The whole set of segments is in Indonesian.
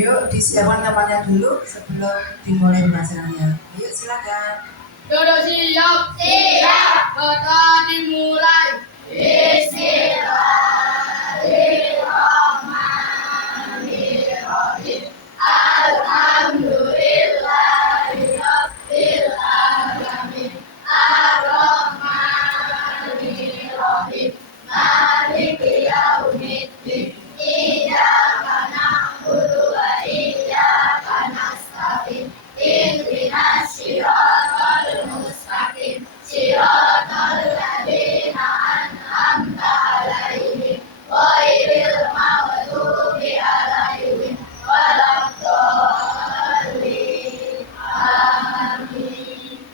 Yuk disiapkan tempatnya dulu sebelum dimulai pelajarannya. Ayo silakan. Duduk siap. Siap. Kata dimulai. Bismillahirrahmanirrahim. Alhamdulillahirabbil alamin. Arrahmanirrahim. Maliki yaumiddin. Iyyaka na'budu wa iyyaka nasta'in. Ihdinas shiratal mustaqim. Shiratal ladzina an'amta 'alaihim ghairil maghdubi 'alaihim waladdallin. Amin.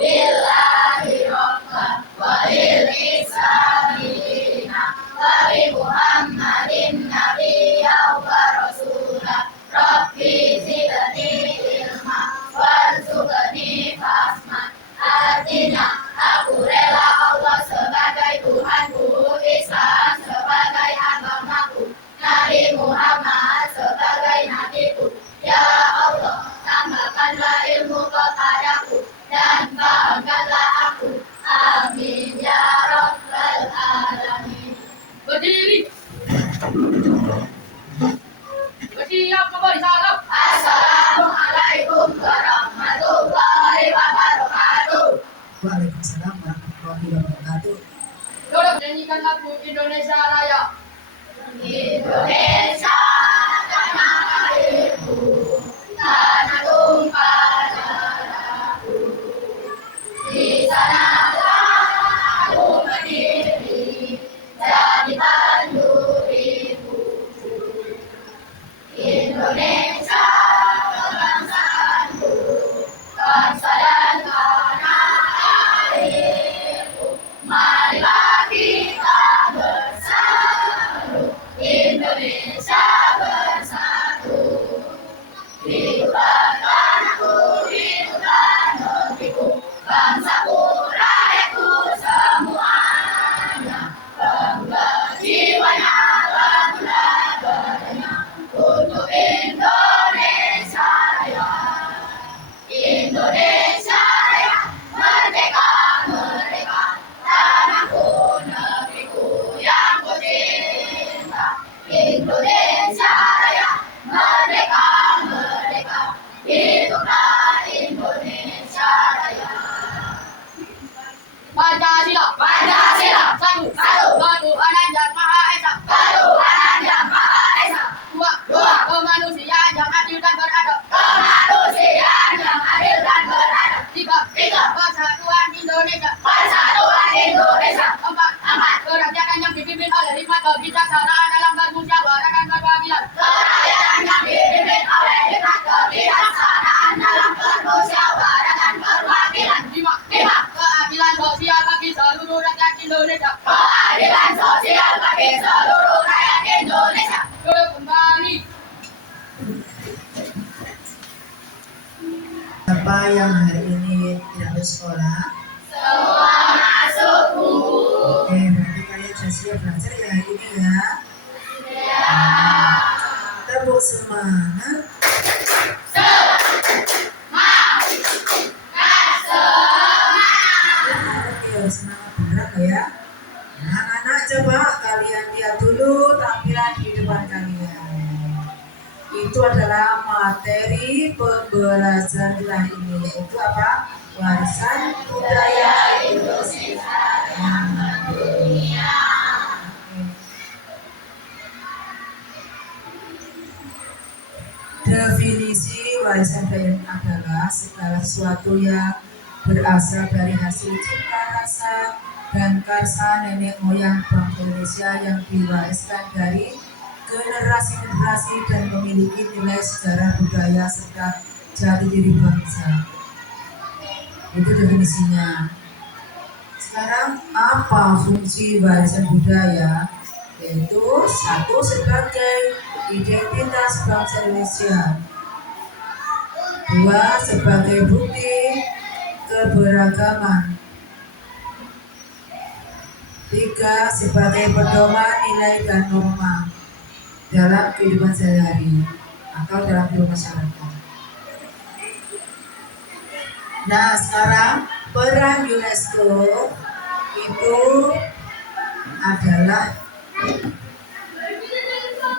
Billahi rabban wa lil islami dinan wa bi Muhammadin nabiyyan wa rasulah. Rabbi zidni ilma warzuqni fahman. Artinya, aku rela Allah sebagai Tuhanku, Islam sebagai agamaku, Nabi Muhammad sebagai nabiku. Ya Allah, tambahkanlah ilmu kepadaku dan banggalah aku. Amin ya rabbal alamin. Berdiri. Bersiap kembali salam. Assalamualaikum warahmatullahi wabarakatuh. Waalaikumsalam warahmatullahi wabarakatuh. Duduk menyanyikan lagu Indonesia Raya. Indonesia tanah airku, tanah tumpah darahku. Di sanalah aku berdiri, jadi panduriku. Indonesia kebangsaanku, bangsa dan tanah airku. Marilah kita bersatu, Indonesia bersatu. Hiduplah tanahku, hiduplah negeriku, bangsaku, rakyatku semuanya. Bangga jiwanya, bangga badannya untuk Indonesia Raya. Indonesia Raya, merdeka, merdeka, tanahku, negeriku yang ku cinta. Indonesia Raya, merdeka, merdeka, hiduplah Indonesia Raya. Pancasila, Pancasila, satu, satu, Tuhan yang Maha Esa, Tuhan yang Maha Esa. Dua, dua, kemanusiaan yang adil dan beradab, kemanusiaan yang adil dan beradab. Tiga, tiga, persatuan Indonesia, persatuan Indonesia. Empat, empat, kerakyatan yang dipimpin oleh hikmat kebijaksanaan dalam bermusyawarah dan berkeadilan, kerakyatan yang dipimpin oleh hikmat kebijaksanaan dalam bermusyawarah dan berkeadilan. Lima, lima, keadilan sosial bagi seluruh rakyat Indonesia, keadilan sosial bagi seluruh rakyat Indonesia. Duduk kembali. Siapa yang hari ini tidak bersekolah? Semua masuk, Bu. Oke, berarti kalian sudah siap belajar ya hari ini ya? Ya. Tepuk semangat. Oke, semangat berat ya. Nah, anak-anak coba kalian lihat dulu tampilan di depan kalian. Itu adalah materi pembelajaran kita ini, yaitu apa? Warisan budaya Indonesia yang mendunia. Definisi warisan budaya adalah segala sesuatu yang berasal dari hasil cipta rasa dan karsa nenek moyang bangsa Indonesia yang diwariskan dari generasi-generasi dan memiliki nilai sejarah budaya serta jati diri bangsa. Itu definisinya. Sekarang apa fungsi warisan budaya? Yaitu satu, sebagai identitas bangsa Indonesia. Dua, sebagai bukti keberagaman. Tiga, sebagai pedoman nilai dan norma dalam kehidupan sehari-hari. atau dalam hidup masyarakat. Nah, sekarang peran UNESCO itu adalah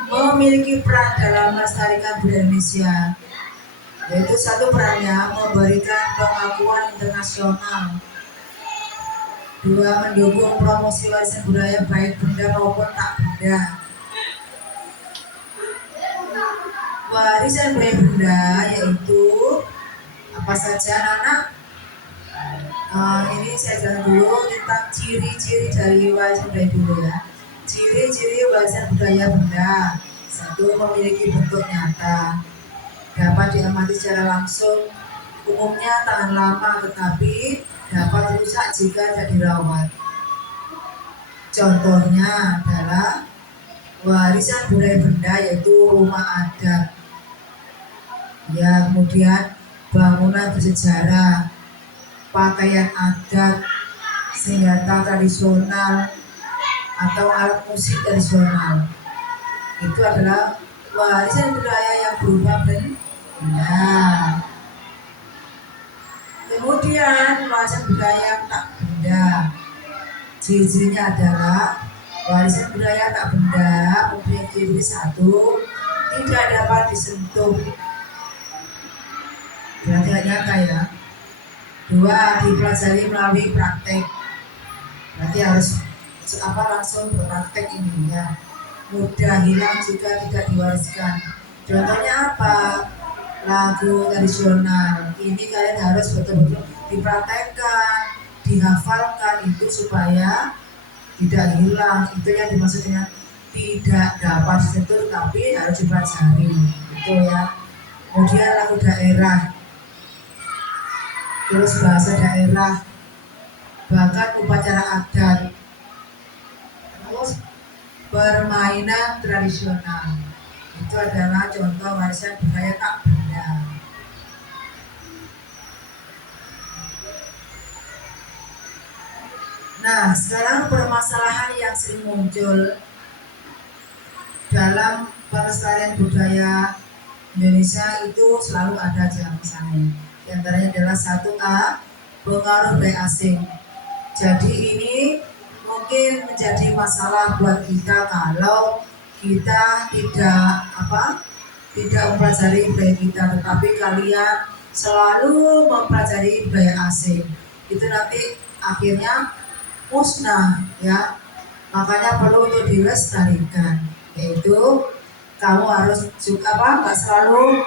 memiliki peran dalam melestarikan budaya Indonesia, yaitu satu perannya memberikan pengakuan internasional, dua mendukung promosi warisan budaya baik benda maupun tak benda. Warisan budaya benda yaitu apa saja anak-anak? Ini saya jelaskan dulu tentang ciri-ciri dari warisan budaya dulu ya. Ciri-ciri warisan budaya benda. Satu, memiliki bentuk nyata, dapat diamati secara langsung, umumnya tahan lama tetapi dapat rusak jika tidak dirawat. Contohnya adalah warisan budaya benda yaitu rumah adat, ya, kemudian bangunan bersejarah, pakaian adat, senjata tradisional atau alat musik tradisional. Itu adalah warisan budaya yang berupa benda. Kemudian warisan budaya yang tak benda, ciri-cirinya adalah warisan budaya tak benda mempunyai ciri satu, tidak dapat disentuh, berarti hanya nyata ya. Dua, dipelajari melalui praktek, berarti harus langsung berpraktek ini ya. Mudah hilang jika tidak diwariskan. Contohnya apa? Lagu tradisional ini kalian harus betul-betul dipraktekkan, dihafalkan itu supaya tidak hilang. Itu yang dimaksud dengan tidak dapat disentuh tapi harus dipelajari, itu ya. Kemudian lagu daerah, terus bahasa daerah, bahkan upacara adat, terus permainan tradisional. Itu adalah contoh warisan budaya tak benda. Nah, sekarang permasalahan yang sering muncul dalam pelestarian budaya Indonesia itu selalu ada misalnya. Di antaranya adalah 1A, pengaruh budaya asing. Jadi ini mungkin menjadi masalah buat kita kalau kita tidak mempelajari budaya kita, tetapi kalian selalu mempelajari budaya asing. Itu nanti akhirnya musnah ya. Makanya perlu untuk dilestarikan, yaitu kamu harus nggak selalu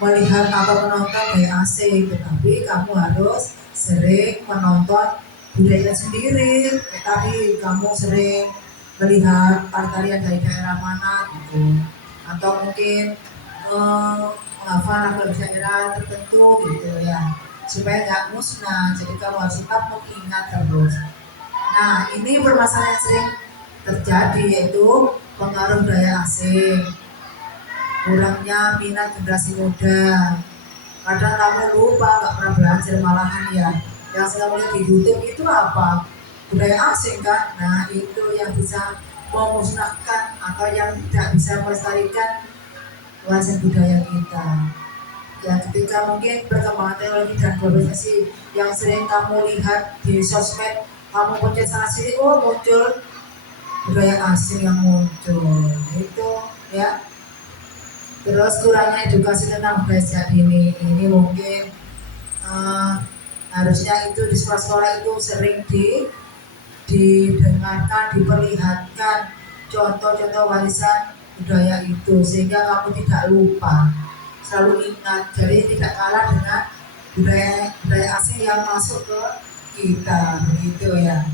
melihat atau menonton budaya asing, tetapi kamu harus sering menonton budaya sendiri. Tadi kamu sering melihat tarian dari daerah mana gitu, atau mungkin menghafal lagu daerah tertentu gitu ya, supaya nggak musnah. Jadi kamu harus tetap mengingat terus. Nah, ini permasalahan yang sering terjadi, yaitu pengaruh budaya asing, kurangnya minat generasi muda. Kadang kamu lupa, nggak pernah belajar malahan ya. Yang saya lihat di YouTube itu apa? Budaya asing kan? Nah, itu yang bisa memusnahkan atau yang tidak bisa melestarikan warisan budaya kita. Ya, ketika mungkin perkembangan teknologi dan globalisasi yang sering kamu lihat di sosmed, kamu pencet sana sini, muncul budaya asing yang muncul, itu ya. Terus kurangnya edukasi tentang budaya sejak dini, ini mungkin harusnya itu di sekolah-sekolah itu sering didengarkan, diperlihatkan contoh-contoh warisan budaya itu, sehingga kamu tidak lupa, selalu ingat. Jadi tidak kalah dengan budaya asing yang masuk ke kita, begitu ya.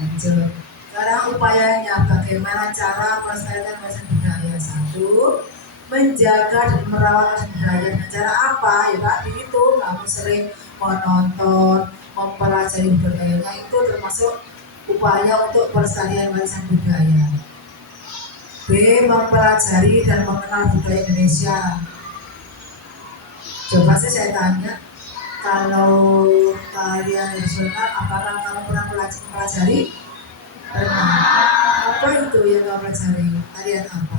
Lanjut. Sekarang upayanya, bagaimana cara melestarikan warisan budaya? Satu, menjaga dan merawat warisan budaya. Dengan cara apa? Ya tadi itu, kamu sering menonton, mempelajari budayanya, itu termasuk upaya untuk pelestarian warisan budaya. B, mempelajari dan mengenal budaya Indonesia. Coba saya tanya, kalau tarian tradisional, apakah kamu pernah pelajari? Pernah. Apa itu yang kamu pelajari? Tarian apa?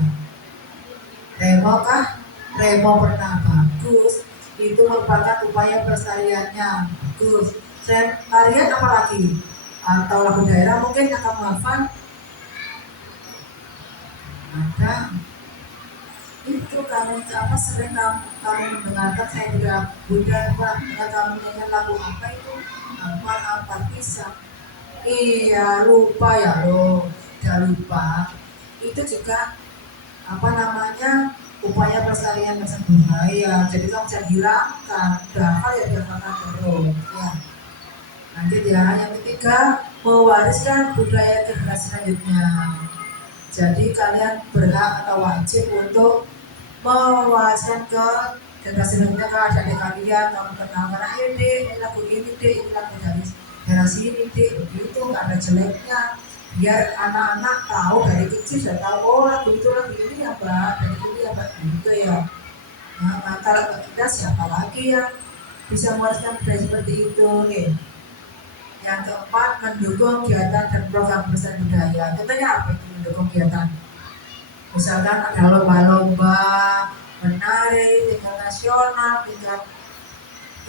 Remo kah? Remo pernah bagus. Itu merupakan upaya pelestariannya bagus. Selain tarian apa lagi? Atau lagu daerah mungkin yang kamu hafal? Ada. Itu kamu apa sering kamu mendengarkan saya Buddha pernah kamu nyanyi lagu apa itu? Apa pisang? Iya lupa ya lo, udah lupa. Itu juga apa namanya upaya pelestarian bahasa budaya. Jadi kamu jangan hilangkan, udah hafal ya dihafalkan terus. Ya. Lanjut ya, yang ketiga mewariskan budaya generasi selanjutnya. Jadi kalian berhak atau wajib untuk mewariskan ke generasi selanjutnya ke adik-adik kalian. Kamu kenalkan, ayo dek, ini lagu ini dek, ini lagu dari sini dek, begitu ada jeleknya. Biar anak-anak tahu dari kecil sudah tahu, oh lagu itu lagu ini ya mbak, dari ini ya mbak, gitu ya. Nah, kalau kita siapa lagi yang bisa mewariskan budaya seperti itu nih? Yang keempat, mendukung kegiatan dan program pelestarian budaya. Contohnya apa itu mendukung kegiatan? Misalkan ada lomba-lomba menari tingkat nasional, tingkat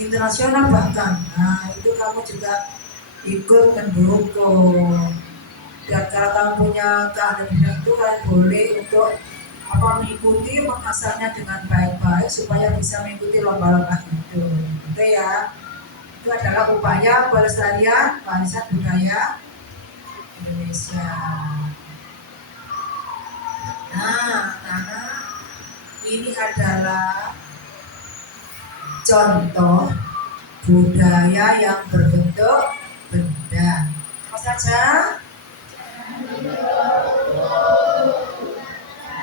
internasional bahkan. Nah itu kamu juga ikut mendukung. Dan kalau kamu punya keahlian itu kalian boleh untuk mengikuti mengasahnya dengan baik-baik supaya bisa mengikuti lomba-lomba itu. Oke ya. Itu adalah upaya pelestarian warisan budaya Indonesia. Nah, ini adalah contoh budaya yang berbentuk benda. Apa saja?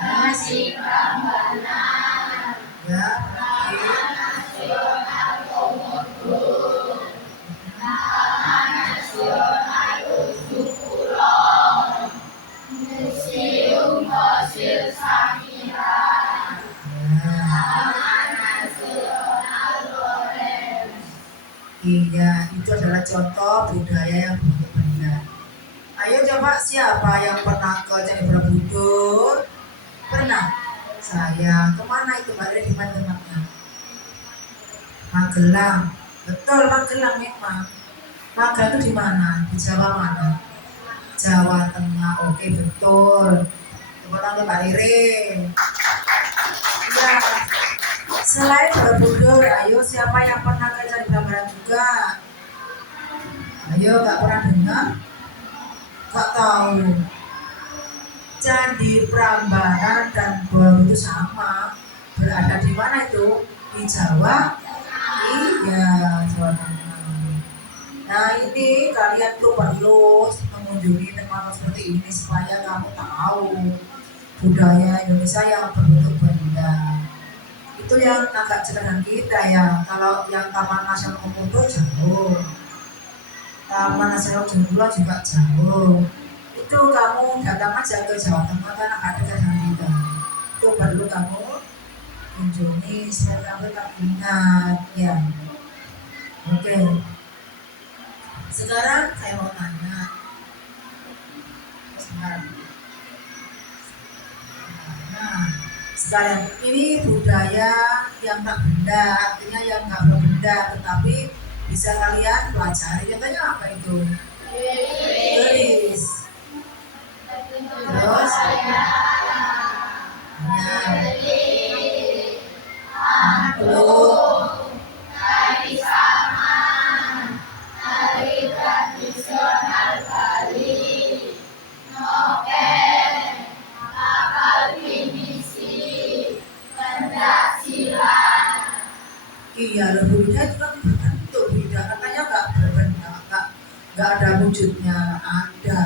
Nasi Prambanan. Ya, Nasional Komodo. Taman Nasional Ujung Kulon. Museum Fosil Samira. Taman Nasional Lorentz. iya, itu adalah contoh budaya yang berbentuk benda. Ayo coba siapa yang pernah ke Candi Borobudur? Pernah? Saya. Kemana itu Mbak Re? Di mana tempatnya? Magelang. Betul, Magelang memang. Magelang itu di mana? Di Jawa mana? Jawa Tengah. Oke, betul. Tepuk tangan Mbak Rere. Ya. Selain Borobudur, ayo siapa yang pernah ke Candi Prambanan juga? Ayo, nggak pernah dengar? Nggak tahu. Candi Prambanan dan Borobudur itu sama. Berada di mana itu? Di Jawa? Iya, Jawa Tengah. Nah ini kalian tuh perlu mengunjungi tempat seperti ini supaya kamu tahu budaya Indonesia yang berbentuk benda. Itu yang agak jauh dengan kita ya. Kalau yang Taman Nasional Komodo jauh, Taman Nasional Ujung Kulon juga jauh. Itu kamu datang aja ke Jawa Tengah karena ada dengan kita. Itu perlu kamu kunjungi supaya kamu tak ingat ya. Oke. Sekarang saya mau tanya. Nah, sekarang ini budaya yang tak benda, artinya yang nggak berbenda, tetapi bisa kalian pelajari. Contohnya apa itu? Geris. Terus? Angklung. Tari saman. Tari tradisional Bali. Noken. Kapal pinisi. Pencaksilat. Iya, budaya itu kan berbentuk beda, katanya nggak berbenda, nggak ada wujudnya, ada.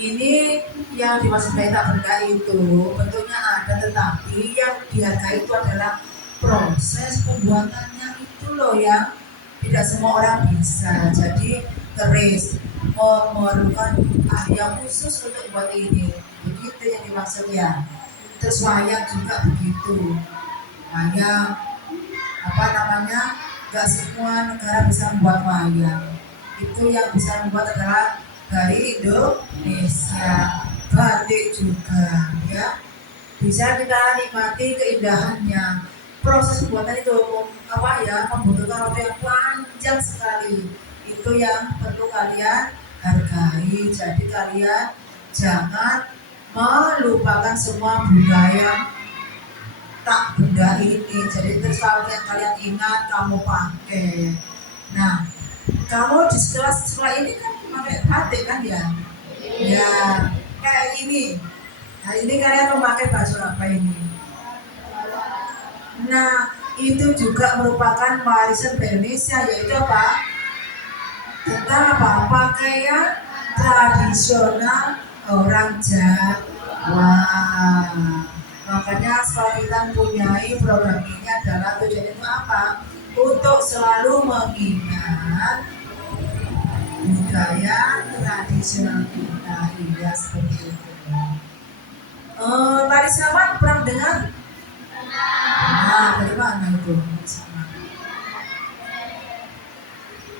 Ini yang dimaksud tak benda itu bentuknya ada, tetapi yang dihargai itu adalah proses pembuatannya itu loh yang tidak semua orang bisa. Jadi keris memerlukan ahli yang khusus untuk buat ini, begitu yang dimaksud ya. Terus wayang juga begitu, wayang nggak semua negara bisa membuat wayang. Itu yang bisa membuat adalah dari Indonesia. Batik juga ya. bisa kita nikmati keindahannya. Proses pembuatan itu membutuhkan waktu yang panjang sekali. Itu yang perlu kalian hargai. Jadi kalian jangan melupakan semua budaya tak benda ini. Jadi terus kalau yang kalian ingat kamu pakai. Nah, kamu di sekolah ini kan pakai batik kan ya? Ya, kayak ini. Nah, ini kalian memakai baju apa ini? Nah, itu juga merupakan warisan Indonesia, yaitu apa? Tentang apa? Pakaian tradisional orang Jawa. Makanya sekolah kita mempunyai program ini adalah tujuannya itu apa? Untuk selalu mengingat budaya tradisional kita, ya seperti itu. Tari Saman pernah dengar? Nah, dari mana itu? Sama.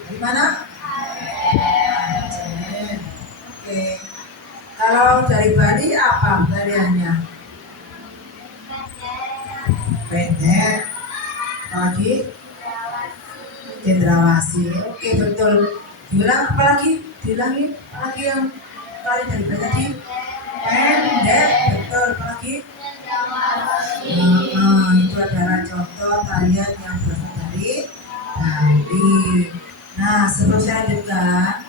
Dari mana? Aceh. Oke. Kalau dari Bali apa tariannya? Pendek. Lagi? Cendrawasih. Oke, betul. Diulang apa lagi? Diulangi apa lagi yang tari dari Bali tadi? Pendek. Betul. Apa lagi? Itu adalah contoh tarian yang berasal dari Bali. Nah, sebelum saya lanjutkan,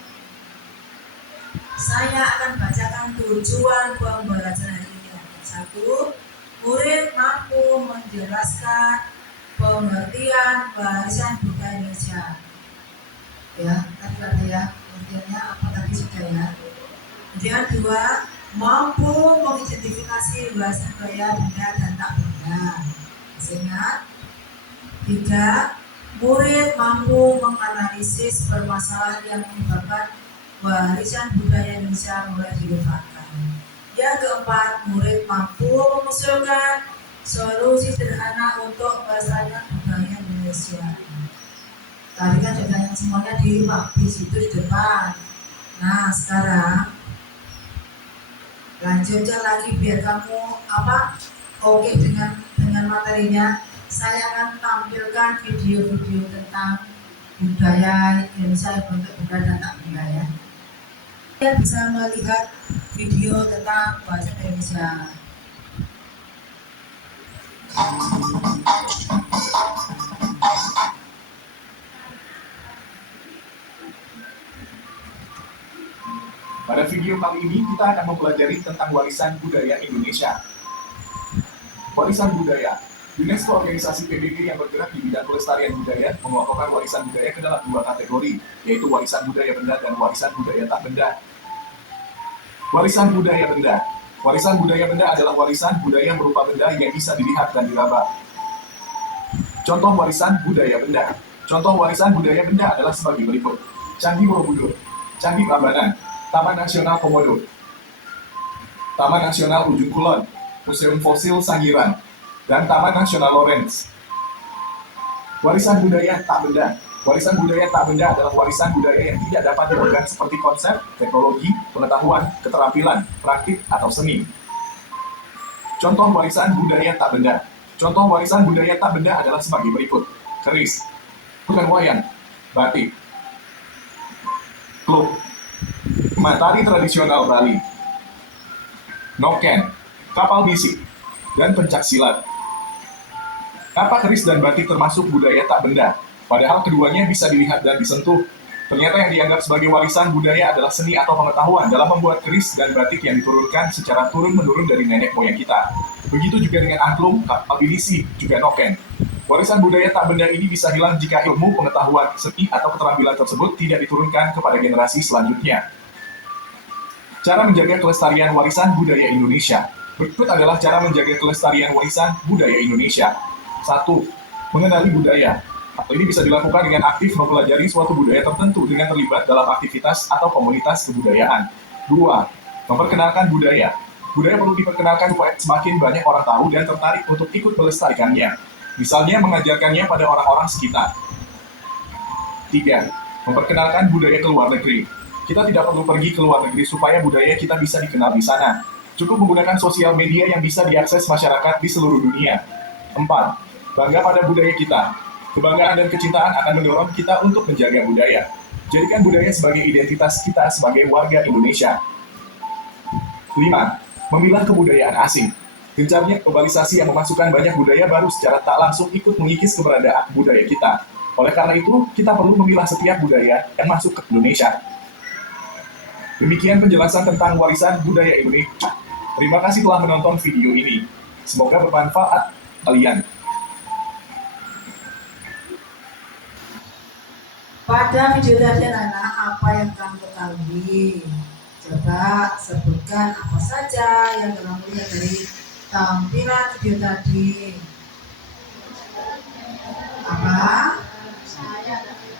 saya akan bacakan tujuan pembelajaran hari ini. 1. Murid mampu menjelaskan pengertian warisan budaya Indonesia. Ya, tadi ada ya, pengertiannya apa tadi sudah ya. Kemudian 2, mampu mengidentifikasi warisan budaya benda dan tak benda. Ingat. 3, murid mampu menganalisis permasalahan yang menyebabkan warisan budaya Indonesia mulai dilupakan. Yang keempat, murid mampu mengusulkan solusi sederhana untuk melestarikan budaya Indonesia. Tadi kan sudah yang semuanya di situ di depan. Nah, sekarang lanjutkan lagi biar kamu oke dengan materinya. Saya akan tampilkan video-video tentang budaya Indonesia yang bentuk budaya dan tak budaya. Kalian bisa melihat video tentang bahasa Indonesia. Pada video kali ini kita akan mempelajari tentang warisan budaya Indonesia. Warisan budaya. UNESCO, organisasi PBB yang bergerak di bidang pelestarian budaya, mengelompokkan warisan budaya ke dalam 2 kategori, yaitu warisan budaya benda dan warisan budaya tak benda. Warisan budaya benda. Warisan budaya benda adalah warisan budaya berupa benda yang bisa dilihat dan diraba. Contoh warisan budaya benda. Contoh warisan budaya benda adalah sebagai berikut: Candi Borobudur, Candi Prambanan, Taman Nasional Komodo, Taman Nasional Ujung Kulon, Museum Fosil Sangiran, dan Taman Nasional Lawrence. Warisan budaya tak benda. Warisan budaya tak benda adalah warisan budaya yang tidak dapat diorganisir seperti konsep, teknologi, pengetahuan, keterampilan, praktik, atau seni. Contoh warisan budaya tak benda. Contoh warisan budaya tak benda adalah sebagai berikut: keris, bukan wayang, batik, klub, tari tradisional Bali, noken, kapal bisik, dan pencak silat. Kapak keris dan batik termasuk budaya tak benda, padahal keduanya bisa dilihat dan disentuh. Ternyata yang dianggap sebagai warisan budaya adalah seni atau pengetahuan dalam membuat keris dan batik yang diturunkan secara turun-menurun dari nenek moyang kita. Begitu juga dengan angklung, kapal binisi, juga noken. Warisan budaya tak benda ini bisa hilang jika ilmu, pengetahuan, seni, atau keterampilan tersebut tidak diturunkan kepada generasi selanjutnya. Cara menjaga kelestarian warisan budaya Indonesia. Berikut adalah cara menjaga kelestarian warisan budaya Indonesia. 1. Mengenali budaya. Hal ini bisa dilakukan dengan aktif mempelajari suatu budaya tertentu dengan terlibat dalam aktivitas atau komunitas kebudayaan. 2. Memperkenalkan budaya. Budaya perlu diperkenalkan supaya semakin banyak orang tahu dan tertarik untuk ikut melestarikannya. Misalnya mengajarkannya pada orang-orang sekitar. 3. Memperkenalkan budaya ke luar negeri. Kita tidak perlu pergi ke luar negeri supaya budaya kita bisa dikenal di sana. Cukup menggunakan sosial media yang bisa diakses masyarakat di seluruh dunia. 4. Bangga pada budaya kita. Kebanggaan dan kecintaan akan mendorong kita untuk menjaga budaya. Jadikan budaya sebagai identitas kita sebagai warga Indonesia. 5. Memilah kebudayaan asing. Gencarnya globalisasi yang memasukkan banyak budaya baru secara tak langsung ikut mengikis keberadaan budaya kita. Oleh karena itu, kita perlu memilah setiap budaya yang masuk ke Indonesia. Demikian penjelasan tentang warisan budaya Indonesia. Terima kasih telah menonton video ini. Semoga bermanfaat kalian. Pada video tadi anak, apa yang kamu ketahui? Coba sebutkan apa saja yang kamu lihat dari tampilan video tadi. Apa?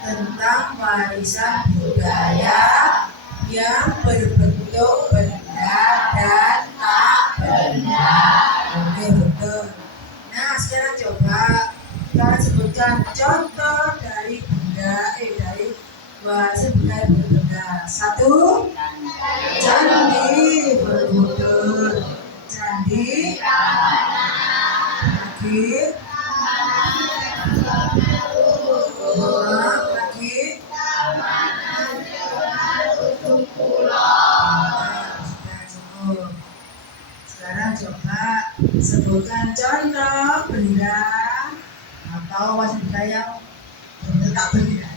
Tentang warisan budaya yang berbentuk benda dan tak benda. Oke, betul. Nah, sekarang coba kita sebutkan contoh dari dari warisan budaya berbenda. 1. Candi Borobudur. Candi lagi. Lagi. Sekarang coba sebutkan contoh benda atau warisan budaya yang benar tak benda.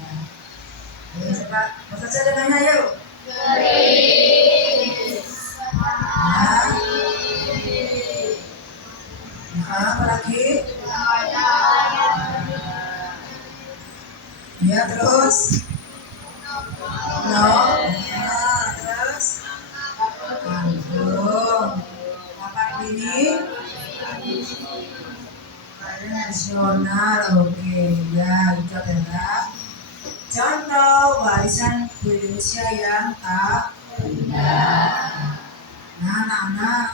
Ayo coba, apa saja dengannya yuk. Apa lagi? Ya terus. No. Terus. Kandung. Apa ini? Badan nasional. Oke. Ya itu adalah contoh warisan Indonesia yang tak benda. Nah, anak-anak,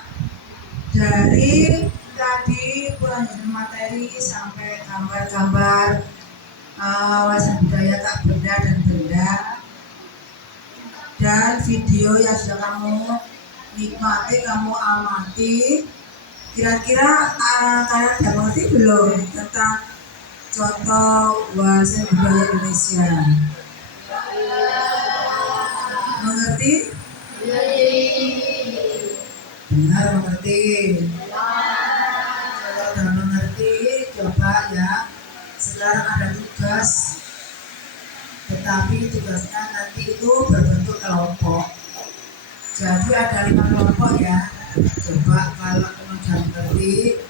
dari tadi pelajaran materi sampai gambar-gambar warisan budaya tak benda dan benda, dan video yang sudah kamu nikmati, kamu amati, kira-kira kalian sudah mengerti belum tentang contoh warisan budaya Indonesia? Mengerti? Benar, mengerti. Kalau sudah mengerti, coba ya. Sekarang ada tugas, tetapi tugasnya nanti itu berbentuk kelompok. Jadi ada 5 kelompok ya. Coba kalau kamu sudah mengerti,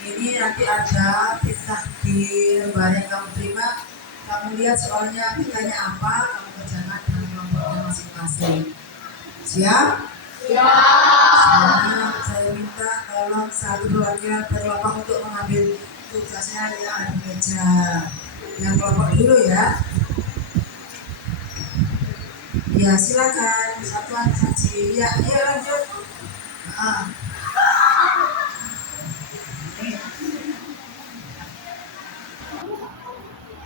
ini nanti ada fitnah di lembar yang kamu terima. Kamu lihat soalnya fitnahnya apa, kamu kerjakan dengan kelompoknya masing-masing. Siap? Siap. Saya minta tolong satu perwakilan berkelompok untuk mengambil tugasnya yang ada di meja. Yang kelompok dulu ya. Ya silakan, satuan saja. Ya, lanjut.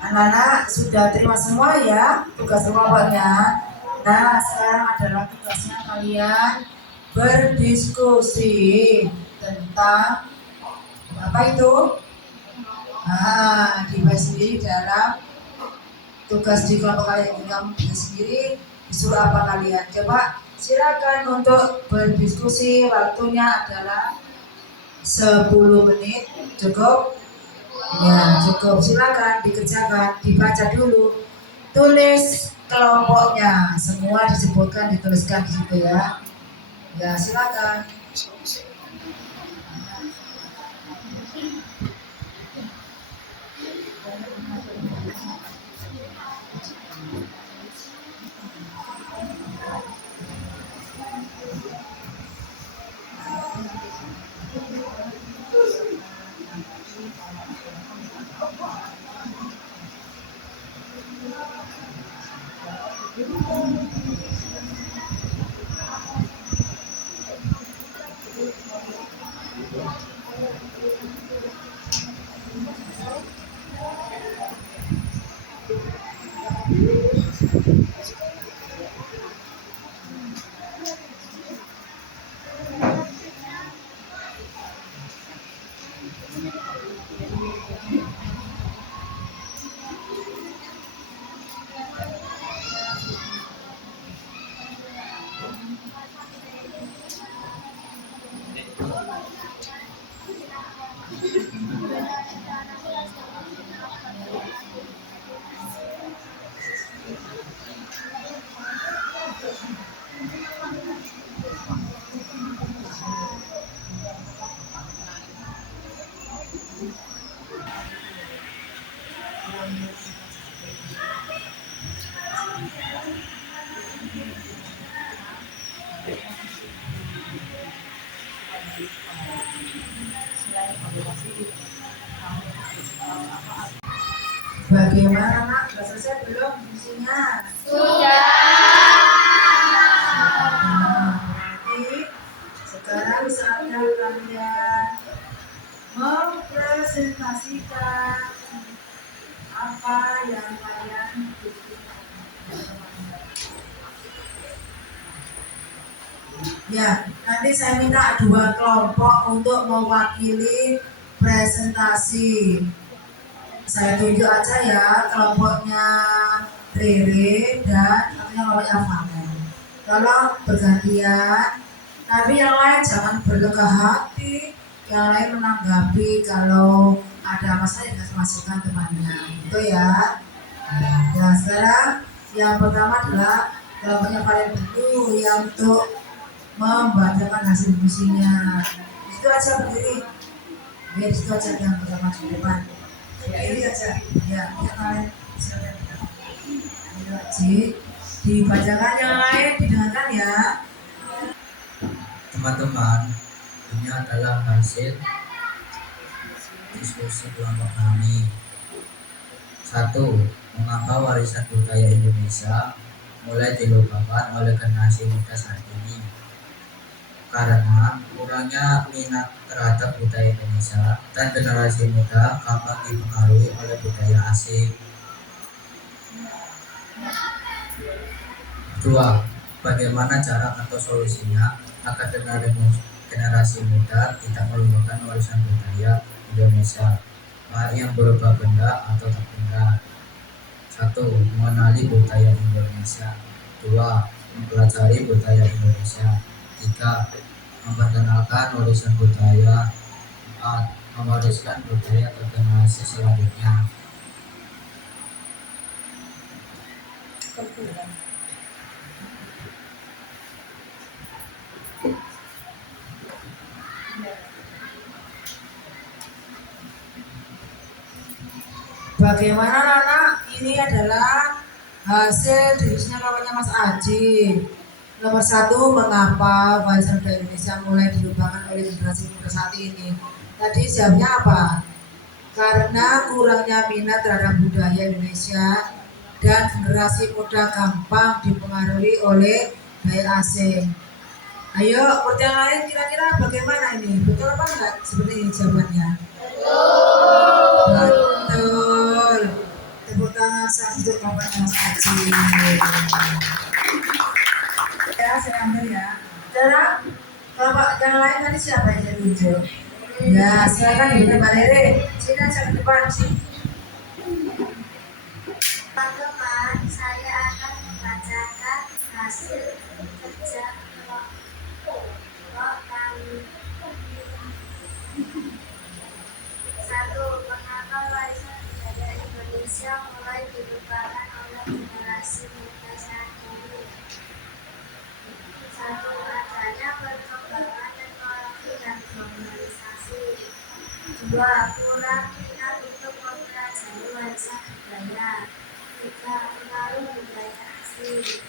Anak-anak sudah terima semua ya tugas kelompoknya. Nah, sekarang adalah tugasnya kalian berdiskusi tentang apa itu? Dibahas sendiri dalam tugas di kelompok kalian. Kamu bisa sendiri disuruh apa kalian. Coba silakan untuk berdiskusi. Waktunya adalah 10 menit. Cukup? Ya, cukup. Silakan dikerjakan, dibaca dulu. Tulis kelompoknya. Semua disebutkan, dituliskan di situ ya. Ya, silakan. Bagaimana nak? Sudah selesai belum fungsinya? Sudah. Jadi sekarang saatnya kalian mempresentasikan apa yang kalian butuhkan. Ya, nanti saya minta 2 kelompok untuk mewakili presentasi. Saya tunjuk aja ya kelompoknya Rere dan satunya kelompoknya Fane. Tolong bergantian. Tapi yang lain jangan berlegah hati. Yang lain menanggapi kalau ada masalah yang kasih masukan temannya. Itu ya. Nah, sekarang yang pertama adalah kelompoknya paling dulu yang untuk membacakan hasil puisinya. Itu aja berdiri. Biar itu aja yang pertama di depan. Berdiri aja. Ya, yang lain silakan. Ayo, wajib dibacakan, yang lain didengarkan ya. Teman-teman, ini adalah hasil diskusi kelompok kami. 1. Mengapa warisan budaya Indonesia mulai dilupakan oleh generasi muda saat ini? Karena kurangnya minat terhadap budaya Indonesia dan generasi muda gampang dipengaruhi oleh budaya asing. 2. Bagaimana cara atau solusinya agar generasi muda tidak melupakan warisan budaya Indonesia, baik yang berupa benda atau tak benda? 1. Mengenali budaya Indonesia. 2. Mempelajari budaya Indonesia. 3. Memperkenalkan warisan budaya. 4. Mewariskan budaya ke generasi selanjutnya. Bagaimana anak? Ini adalah hasil diskusinya kawannya Mas Aji. Nomor 1, mengapa warisan budaya Indonesia mulai dilupakan oleh generasi muda saat ini? Tadi jawabnya apa? Karena kurangnya minat terhadap budaya Indonesia dan generasi muda gampang dipengaruhi oleh budaya asing. Ayo, pertanyaan lain kira-kira bagaimana ini? Betul apa enggak? Seperti ini jawabannya. Betul. Tepuk tangan untuk kelompoknya Mas Aji. Ya, saya ambil ya. Sekarang kelompok yang lain tadi siapa yang saya tunjuk? Ya, silakan Ibu Mbak Rere. Sini aja ke depan sih. Teman-teman, saya akan membacakan hasil kerja kelompok kami. 1. Mengapa warisan budaya Indonesia mulai dilupakan oleh generasi muda saat ini? 1. Adanya perkembangan teknologi dan globalisasi. 2. Kurang minat untuk mempelajari warisan budaya. 3. Pengaruh budaya asing.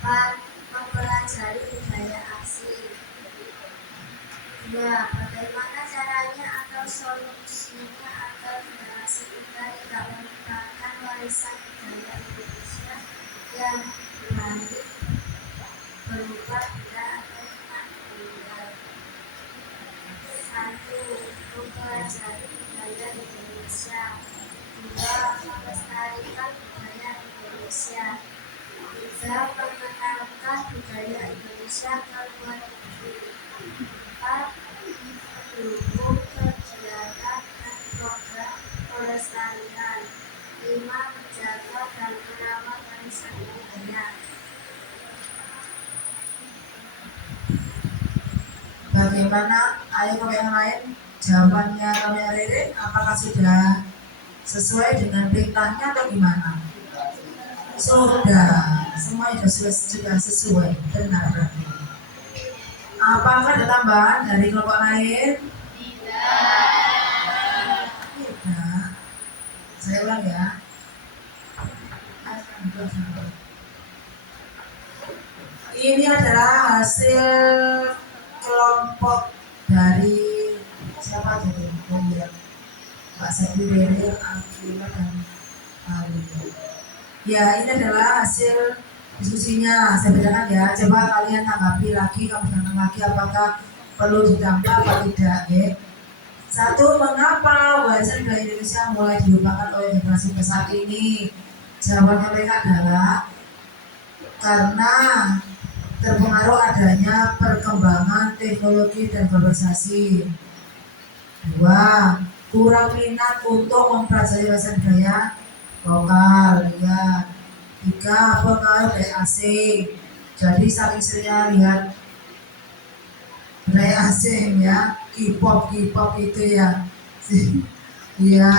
4. Mempelajari budaya asing. 2. Bagaimana caranya atau solusinya agar generasi muda tidak melupakan warisan budaya Indonesia yang baik berupa benda atau tak benda? 1. Mempelajari budaya Indonesia. 2. Melestarikan budaya Indonesia. 3. Mengenalkan budaya Indonesia ke luar negeri. 4. Mendukung kegiatan dan program pelestarian. 5. Menjaga dan merawat warisan budaya. Bagaimana? Ayo kelompok yang lain. Jawabannya kelompok Rere, apakah sudah sesuai dengan perintahnya atau gimana? Sudah, semua sudah sesuai, benar berarti. Apakah ada tambahan dari kelompok lain? Tidak. Saya ulang ya. Ini adalah hasil jadi lihat Pak Sabri Rere, Alkila dan Alia. Ya, ini adalah hasil diskusinya. Saya bedakan ya. Coba kalian tanggapi lagi, kamu tanggapi lagi apakah perlu ditambah atau tidak, ya. Satu, mengapa warisan budaya Indonesia mulai dilupakan oleh generasi saat ini? Jawabannya mereka adalah karena terpengaruh adanya perkembangan teknologi dan globalisasi. Dua, kurang minat untuk mempelajari warisan budaya lokal, ya. Tiga, pengaruh dari asing. Jadi saking seringnya lihat budaya asing, ya, K-pop itu ya. Ya,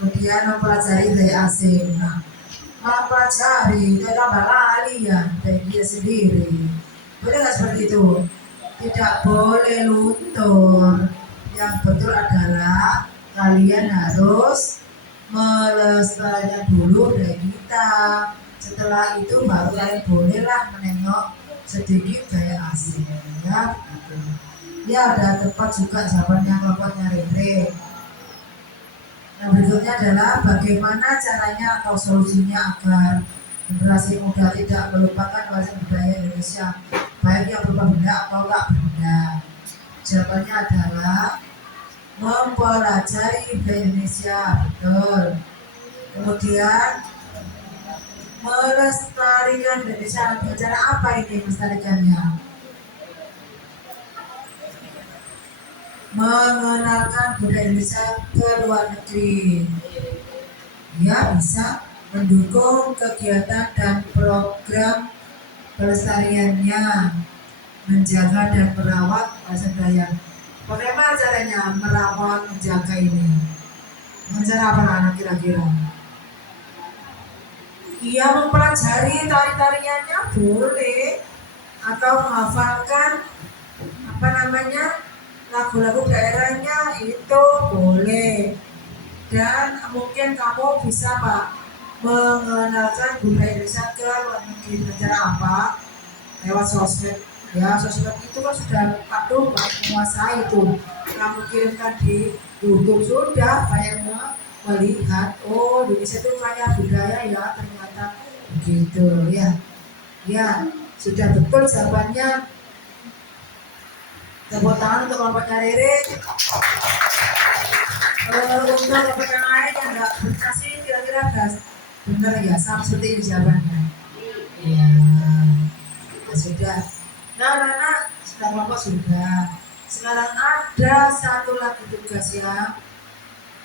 kemudian mempelajari budaya asing. Nah, mempelajari itu tambah lali ya dari dia sendiri. Boleh nggak seperti itu? Tidak boleh luntur. Yang betul adalah kalian harus melestarikan dulu dari kita. Setelah itu baru kalian bolehlah menengok sedikit gaya asing, ya. Gitu. Ya, ada tepat juga jawabannya kelompoknya Rere. Yang berikutnya adalah bagaimana caranya atau solusinya agar generasi muda tidak melupakan warisan budaya Indonesia, baik yang berupa benda atau tak benda. Jawabannya adalah mempelajari budaya Indonesia, betul. Kemudian melestarikan Indonesia. Dengan cara apa ini melestarikannya? Mengenalkan budaya Indonesia ke luar negeri. Ya, bisa mendukung kegiatan dan program pelestariannya, menjaga dan merawat warisan budaya. Bagaimana caranya merawat, menjaga ini? Dengan cara apa anak kira-kira? Ia mempelajari tari-tariannya boleh, atau menghafalkan lagu-lagu daerahnya itu boleh. Dan mungkin kamu bisa mengenalkan budaya Indonesia ke luar negeri dengan cara apa? Lewat sosmed. Ya, sosmed itu kan sudah menguasai itu. Kamu kirimkan di YouTube sudah banyak melihat, oh Indonesia itu kaya budaya ya, ternyata begitu ya. Ya, sudah betul jawabannya. Tepuk tangan untuk kelompoknya Rere. Untuk kelompok yang lain yang nggak berkasih kira-kira benar ya, sama seperti ini jawabannya. Ya, sudah. Nah, anak sudah kelompok sudah. Sekarang ada satu lagi tugas yang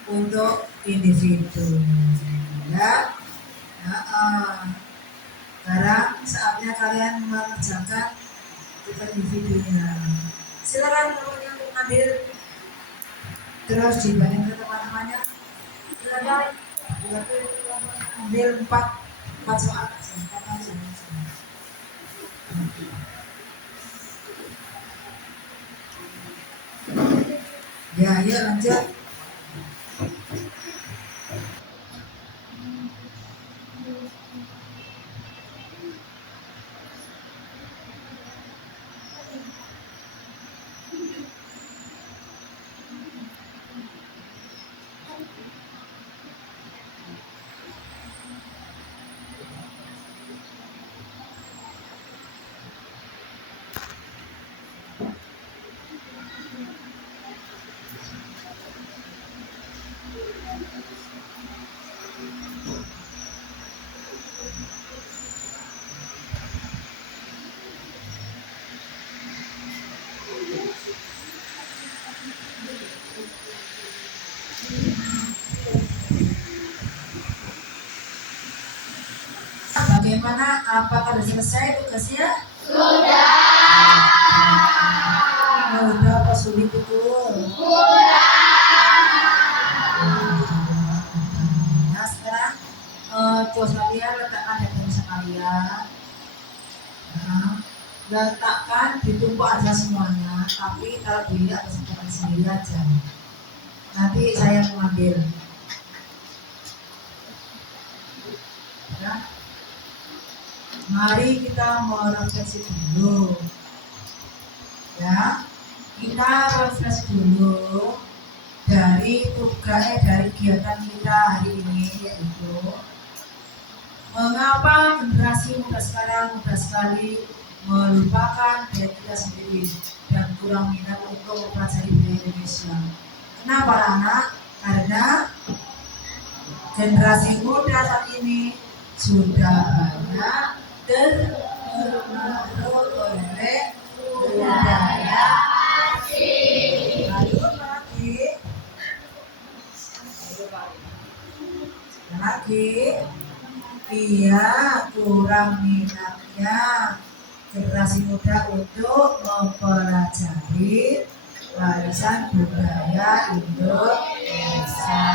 untuk individu, ya. Sekarang saatnya kalian mengerjakan tugas individunya. Silakan kemudian untuk ambil terus dibanding ke teman-temannya. Silakan ambil 4 soal. Ya, yuk lanjut. Bagaimana? Apakah sudah selesai tugasnya? Sudah. Udah apa sulit itu? Sudah. Nah, sekarang tugas kalian letakkan di tulisan kalian. Nah, letakkan ditumpuk aja semuanya, tapi kalau dilihat atas sendiri aja. Nanti saya mengambil. Ya. Mari kita merefleksi dulu, ya. Kita refresh dulu Jadi tugas dari kegiatan kita hari ini yaitu mengapa generasi muda sekarang mudah sekali melupakan diri kita sendiri dan kurang minat untuk mempelajari budaya Indonesia. Kenapa anak? Karena generasi muda saat ini sudah banyak terpengaruh oleh budaya asing. Lalu lagi dia kurang minatnya generasi muda untuk mempelajari warisan budaya Indonesia.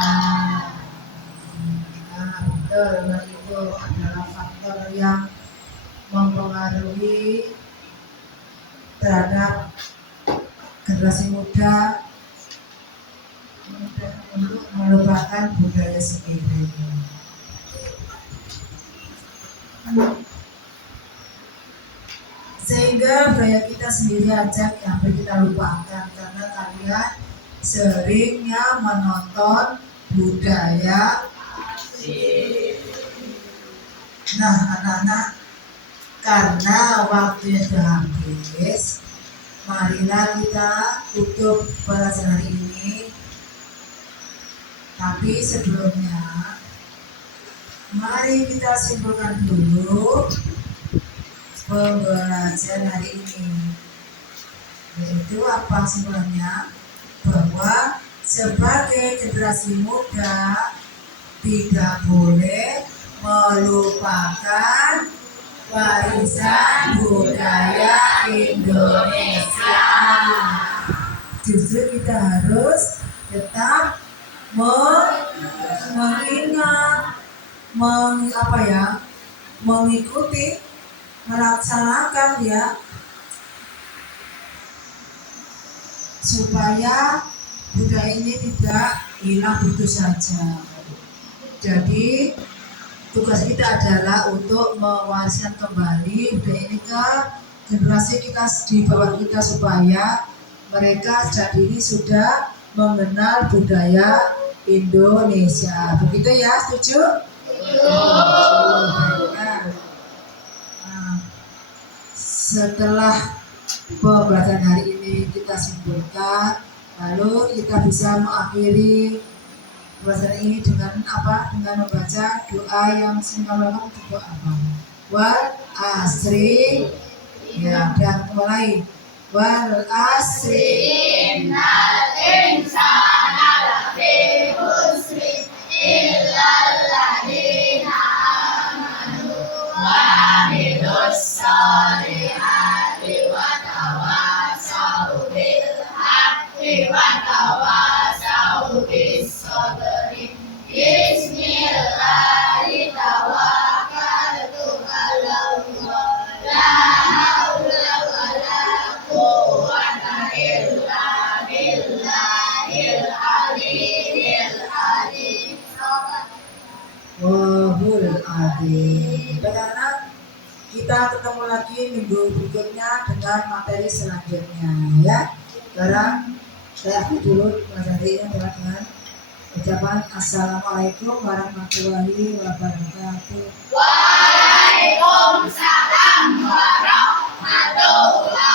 Nah, betul, nah, itu adalah faktor yang mempengaruhi terhadap generasi muda untuk melupakan budaya sendiri. Sehingga budaya kita sendiri aja yang kita lupakan karena kalian seringnya menonton budaya. Nah anak-anak, karena waktunya sudah habis, marilah kita tutup pelajaran ini. Tapi sebelumnya, mari kita simpulkan dulu pembelajaran hari ini. Yaitu apa simpulannya? Bahwa sebagai generasi muda tidak boleh melupakan warisan budaya Indonesia. Justru kita harus tetap mengingat, mengikuti, melaksanakan ya, supaya budaya ini tidak hilang begitu saja. Jadi tugas kita adalah untuk mewariskan kembali budaya ini ke generasi kita di bawah kita supaya mereka sejak dini sudah mengenal budaya Indonesia. Begitu ya, setuju? Nah, setelah pembelajaran hari ini kita simpulkan, lalu kita bisa mengakhiri pembelajaran ini dengan apa? Dengan membaca doa yang singkat doa apa? Wal asri, ya, dan mulai wal asri. Innal insana lafi khusr illa alladziina aamanu wa 'amilus shalihati wa tawassaw bil haqqi wa tawassaw bis sabri. Bismillahi tawakkaltu 'alallah, la haula wa la quwwata illa billahil aliyyil azim. Wahul adzim. Karena kita ketemu lagi minggu berikutnya dengan materi selanjutnya ya. Sekarang saya akhiri dulu pelajaran ini dengan ucapan assalamualaikum warahmatullahi wabarakatuh. Waalaikumsalam warahmatullahi